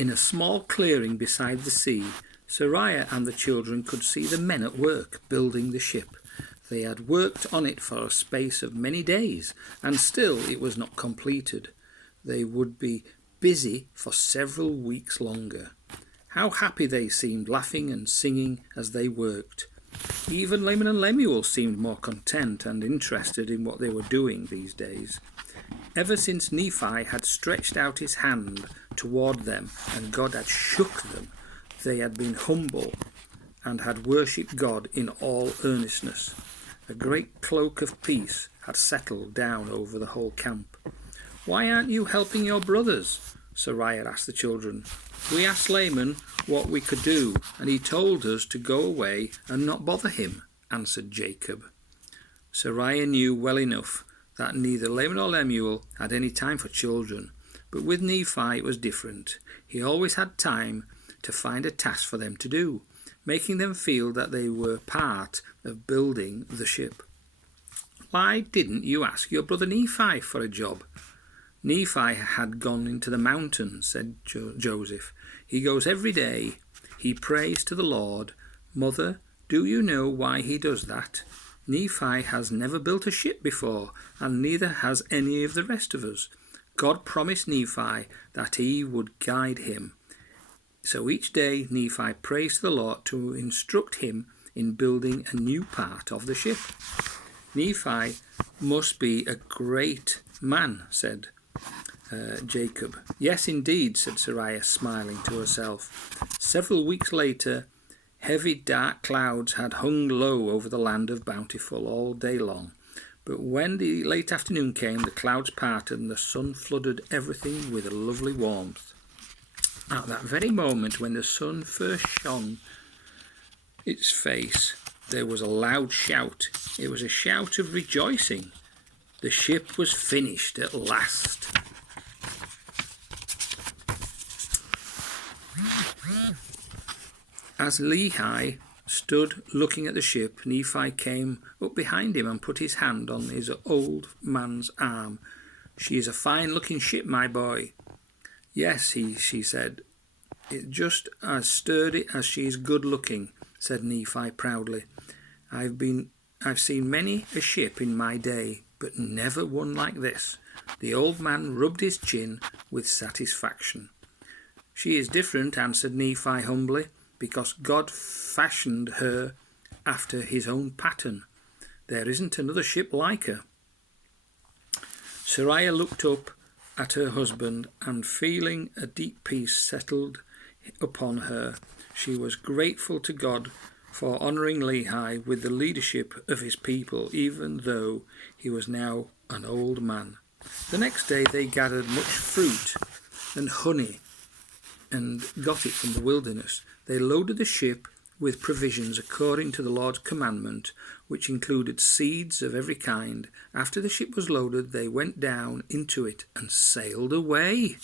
In a small clearing beside the sea, Sarai and the children could see the men at work building the ship. They had worked on it for a space of many days, and still it was not completed. They would be busy for several weeks longer. How happy they seemed, laughing and singing as they worked. Even Laman and Lemuel seemed more content and interested in what they were doing these days. Ever since Nephi had stretched out his hand toward them and God had shook them, they had been humble and had worshipped God in all earnestness. A great cloak of peace had settled down over the whole camp. "Why aren't you helping your brothers?" Sarai had asked the children. "We asked Laman what we could do, and he told us to go away and not bother him," answered Jacob. Sarai knew well enough that neither Laman or Lemuel had any time for children, but with Nephi it was different. He always had time to find a task for them to do, making them feel that they were part of building the ship. "Why didn't you ask your brother Nephi for a job?" "Nephi had gone into the mountains," said Joseph. "He goes every day. He prays to the Lord. Mother, do you know why he does that? Nephi has never built a ship before, and neither has any of the rest of us. God promised Nephi that he would guide him. So each day Nephi prays to the Lord to instruct him in building a new part of the ship." "Nephi must be a great man," said Jacob. "Yes, indeed," said Sarai, smiling to herself. Several weeks later, heavy dark clouds had hung low over the land of Bountiful all day long. But when the late afternoon came, the clouds parted and the sun flooded everything with a lovely warmth. At that very moment when the sun first shone its face, there was a loud shout. It was a shout of rejoicing. The ship was finished at last. As Lehi stood looking at the ship, Nephi came up behind him and put his hand on his old man's arm. "She is a fine-looking ship, my boy." "Yes," she said. "It's just as sturdy as she is good-looking," said Nephi proudly. I've seen many a ship in my day, but never one like this." The old man rubbed his chin with satisfaction. "She is different," answered Nephi humbly, "because God fashioned her after his own pattern. There isn't another ship like her." Sarai looked up at her husband, and feeling a deep peace settled upon her, she was grateful to God for honouring Lehi with the leadership of his people, even though he was now an old man. The next day they gathered much fruit and honey and got it from the wilderness. They loaded the ship with provisions according to the Lord's commandment, which included seeds of every kind. After the ship was loaded, they went down into it and sailed away.